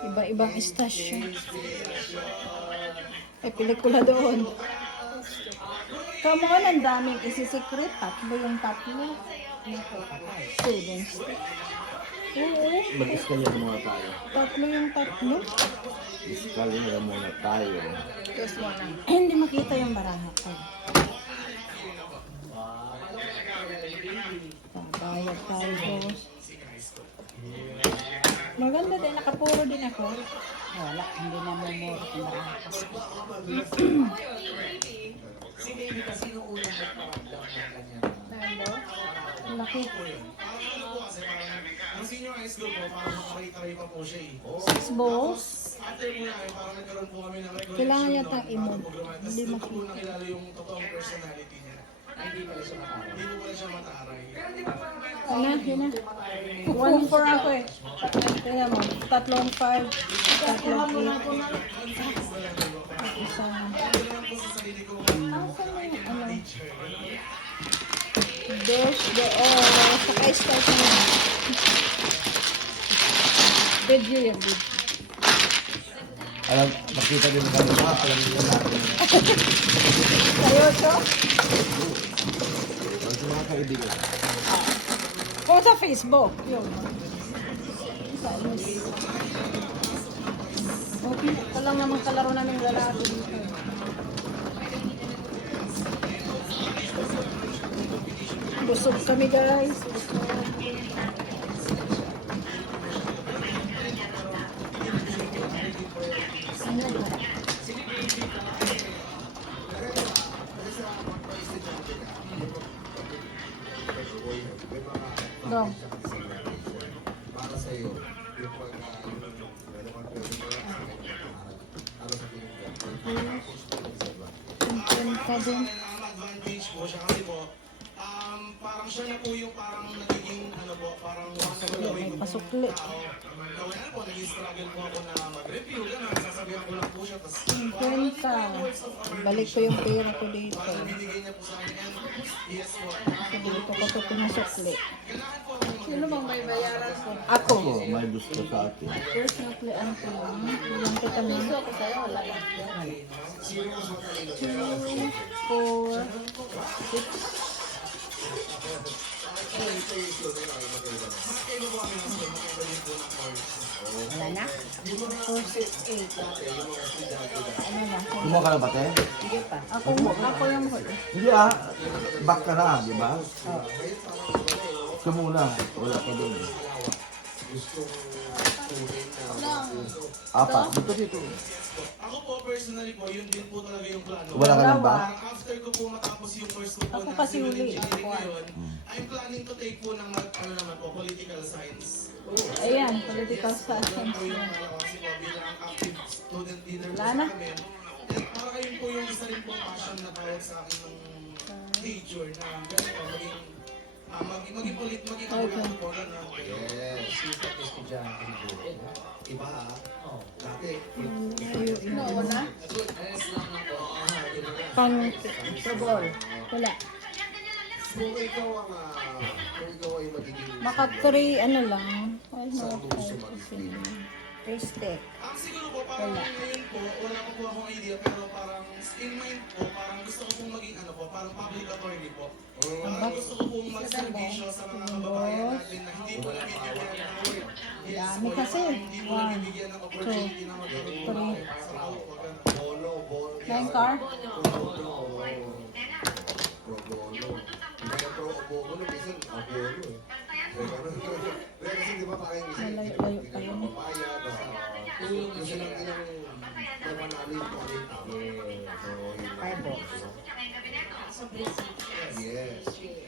Iba-ibang istasyon. May pelikula doon. Come on, ang daming isi-secret. Tatlo yung tatlo. Students. Oo. Mag-iskalya muna tayo. Tatlo yung tatlo. Iskalya muna tayo. Hindi makita yung baraha ko. Bayad tayo. Maganda din. Nakapuro din ako. Wala. Hindi na mo yung baraha ko. Si baby kasi nung unang nagparamdam ng kanya. Laki. Ang senior high school po, parang makaritary pa po siya eh. 6 balls. After po namin, parang nagkaroon po kami ng recollection. Kailangan yata i-move. Hindi Hindi makita. makita. Po nakilala yung totoong personality niya. Hindi pala siya mataray. Hindi po pala siya mataray. Yun na. 1-4 ako eh. Tingnan mo. 3-5. 3-8. Isa na. Ito naman po sa sarili ko. Asan na yung ano? Dos de oro. Saka-start na. Video yan. Video. Alam, makita din kami na, alam nila natin. Seryoso? Ang mga kaibigan. O sa Facebook. Yun. Sa Miss. Okay. Ito lang naman kalaro namin lalaki dito. Busog kami guys. Dong. Para sa iyo, yung Ka din. Ang advantage po siya kasi po, parang siya na po yung parang nagiging ano po, parang May pasukli. Kaya po, naging struggle po ako na mag-review, gano'n, sasabihan ko lang po siya, tapos Kwenta. Balik ko yung pera ko dito. binigay niya po sa akin, yes po. Kasi dito ko ito pinasukli. Sino bang may bayaran ko? Ako. Ako, may gusto sa atin. First nukli ano ko lang. Ilang kita mo. Gusto ko sa'yo, wala lang. 2, 4, 6, wala na? 4, 6, 8. Ano na? Kumuha ka na ba, te? Ako yung huli. Hindi back ka na, di ba? Ito muna, wala pa doon. Apat, dito. Ako po, personally po, yun din po talaga yung plano. Wala ka lang ba? Parang after ko po matapos yung course ko po Ako na kasi civil huli. engineering ngayon, I'm planning to take po ng ano naman po, political science. Ayan, political Yan science. po yung kasi po bilang active student leader po Wala sa na. amin. And para kayo po yung isa rin pong passion na tawag sa akin ng teacher na gano'n po, maging abogado po, gano'n. Yes. Sisip na estudyante ko. Iba ha? Dati. No, na? Ayos lang ako. Pang ball. Wala. Kung ikaw ang, kung ikaw ay magiging Maka 3, ano lang. Ay, sa mga gusto 5 kasi. mag-film. Step. Siguro po, parang ngayon po, wala ko po akong idea, pero parang in mind po, parang gusto ko pong maging ano po, parang public attorney po. Parang gusto ko pong mag-servisyo sa mga kababayan natin na hindi po nabibigyan ng work. Yes Dami po, kasi. yung hindi po 1, nabibigyan ng opportunity na magkaroon po 2, 3. ng sa tao po, ganun. Bolo. 9 car? Pro bono. Hindi na pro bono, minsan abono eh. Kaya kasi di ba parang minsan Malayo hindi pa ka yun. mapapayag. Kasi lang ilang naman namin kung ano Yes.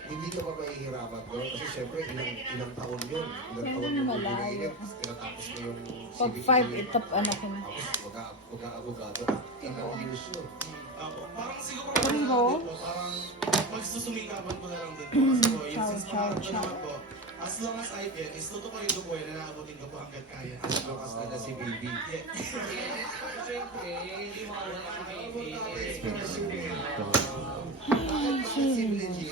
Hindi ka ba mahihirapan doon? Kasi syempre ilang taon yun. Ilang taon yung Malayo. pinahirap. Tinatapos mo yung Pag 5, itap ano ko na. Mag-aabogado. Ilang years yun. Parang siguro Kuliho? parang magsusumikapan ko na lang din po. Kasi po, yun since pangarap ko naman po, as long as I can, is tutuparin ko po yun, naabutin ko po hanggat kaya. As long as na si baby. Siyempre, hindi mo wala ang baby. Civil engineering.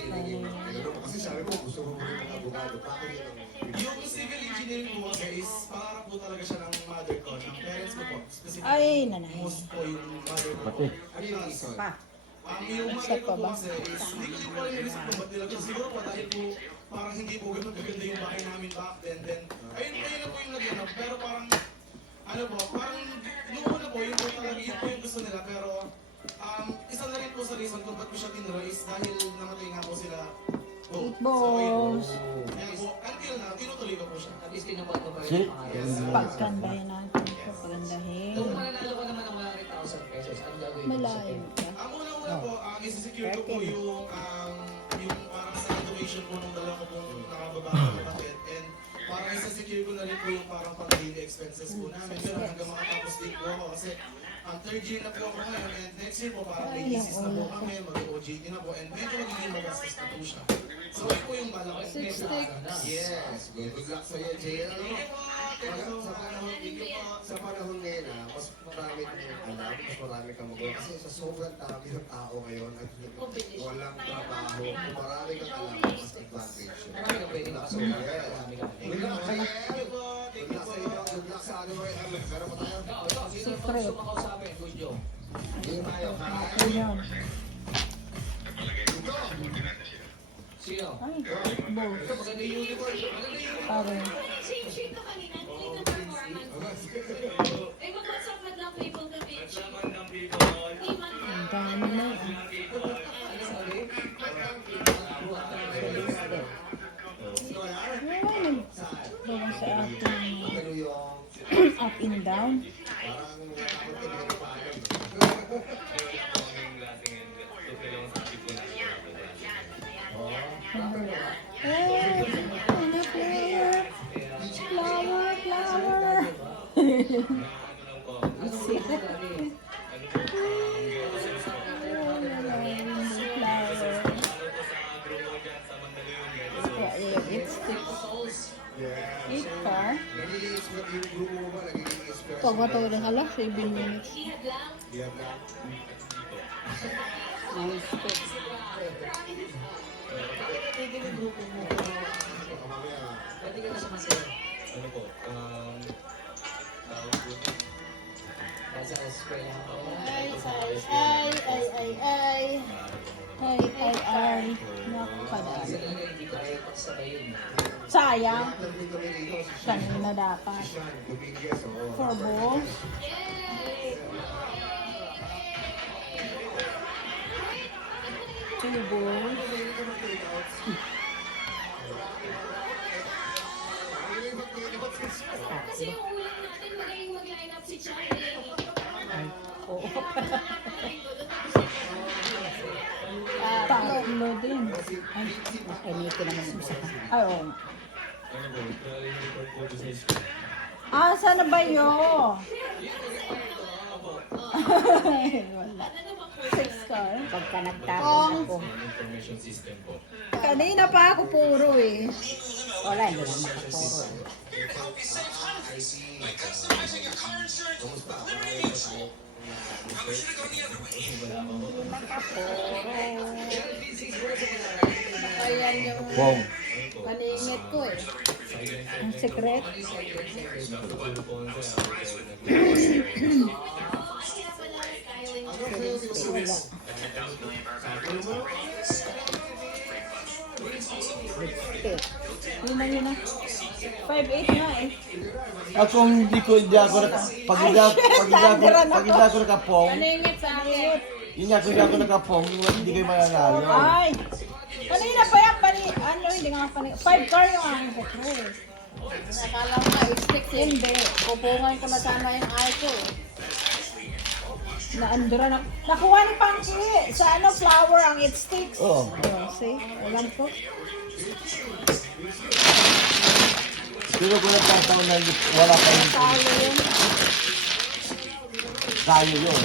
abogado, bakit yun ang Yung civil engineering po kasi is pangarap po talaga siya ng mother ko, ng parents ko po. Specifically, Ay, nanay. most po yung mother ko. Pati. ano yung reason? Pa. Yung Isa mother ko pa po ba? kasi is, hindi ko din po alam yung reason kung ba't nila gusto. Siguro po dahil po parang hindi po ganun kaganda yung bahay namin back then. Ayun na po yung nag-ganap. Pero parang, ano po, parang nung una po, yun po talaga, yun po yung gusto nila. Pero, isa na rin po sa reason kung ba't ko siya tinuro is dahil namatay nga po sila. Eight balls. Kaya po, until now, tinutuloy ko po siya. At least pinubuhat mo pa Si? rin ang pangalan. Pagkandahin natin ito. Pagandahin. Kung mananalo ka naman ng 100,000 pesos, ano gagawin mo sa Malayo akin? ka. Ang una-una po, isi-secure ko po yung parang sa graduation po ng dalawa ko pong nakababa na kapatid. And parang isa-secure ko na rin po yung parang pang-daily expenses po namin. Pero hanggang makatapos din po ako kasi ang third year na po ako ngayon and next year po parang may thesis na po kami, mag-OJT na po and medyo magiging magastos na po siya. So yun po yung balak ko. Yes, good luck sa'yo, JL. Sa panahon ngayon, mas marami kang alam, mas marami kang magawa. Kasi sa sobrang dami ng tao ngayon at walang trabaho, kung marami kang alam, mas advantage yun. Marami kang pwede makasulat. Marami kang pwede. Good luck, JL. Good luck sa inyo. Good luck sa ano ngayon. Meron pa tayo? Sino ang first yung makausapin, Coach Joe? Hindi tayo. Ayun. Sino? Ay, eight balls. Ito, maganda yung uniform. Maganda yung uniform. Pare. Same shit na kanina, hindi na performance. Eh, mag-WhatsApp na lang people to bitch. Iman na. Ang dami na. Ano sabi? Bawang sa ating Pero yung up and down. parang takot ka din pa alam. Ay, ano flower? Flower, flower. Yes. 8 car. Nagiging yung grupo mo ba, nagiging express? Pag matawag ng ala, 7 minutes. Ihad lang. Yeah, lang. Nice. Pwede yung grupo mo. Baka mamaya, Pwede ka na sa masaya. Ano po? Dahil sa eskwela ko. Ay, ay. Nakakadali. Kasi talaga hindi ko kayo pagsabayin. Sayang. lahat ng dito kami rito, si Kanina dapat. Sean Dominguez, oo. 4 balls. Yay! 2 balls. Kasi yung ulam natin, magaling mag-line up si Charlie. Tatlo din. Ay, nakalimutan naman yung isa. Ay, oo. Ano po? Report po sa school. Ah, sana ba yun? Wala. 6 star. Pagka nagtapon ako, Information system po. Kanina pa ako puro eh. wala, hindi na makapuro. I see. Kamusta? Marami pa tayo. Ayan yung Wow. paningit ko eh. Ang secret. Natutulog po ako sa Kaya pala, Kyle and Lipstick. Yun na. 5'8 nga eh. At kung hindi ako pag hindi ako nakapong, Paningit sa akin. yun nga, kung hindi ako nakapong, hindi kayo mananalo. Ay! Kanina pa yan, hindi nga pa 5 car yung aking petrol. Nakala ko na stick eh. Hindi. Pupungan ko na sana yung eye ko eh. Naandura na. Nakuha ni Pangki. Sa flower ang it sticks. Oo. See? Alam ko. Pero kung nagkataon na wala kayong Talo yun. tayo yun.